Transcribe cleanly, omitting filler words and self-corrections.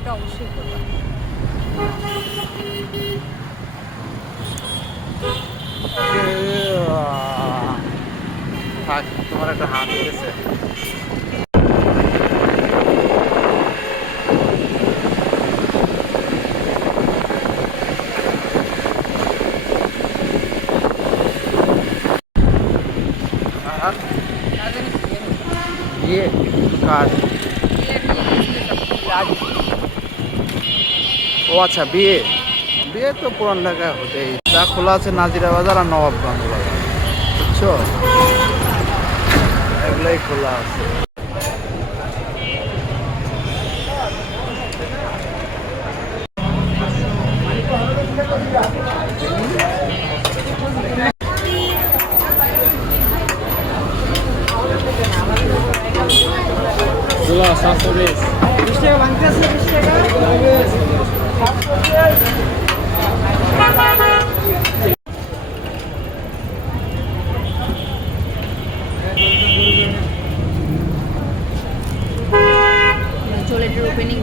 এটা অবশ্যই করবো। থাক, তোমার একটা হাত দিয়েছে। আর বিয়ে কার? ও আচ্ছা, বিয়ে বিয়ে তো পুরান ঢাকায় হতেই, যা খোলা আছে নাজিরা বাজার আর নবাবগঞ্জ বাজার, বুঝছো, এগুলোই খোলা আছে। চলে এটার ওপেনিং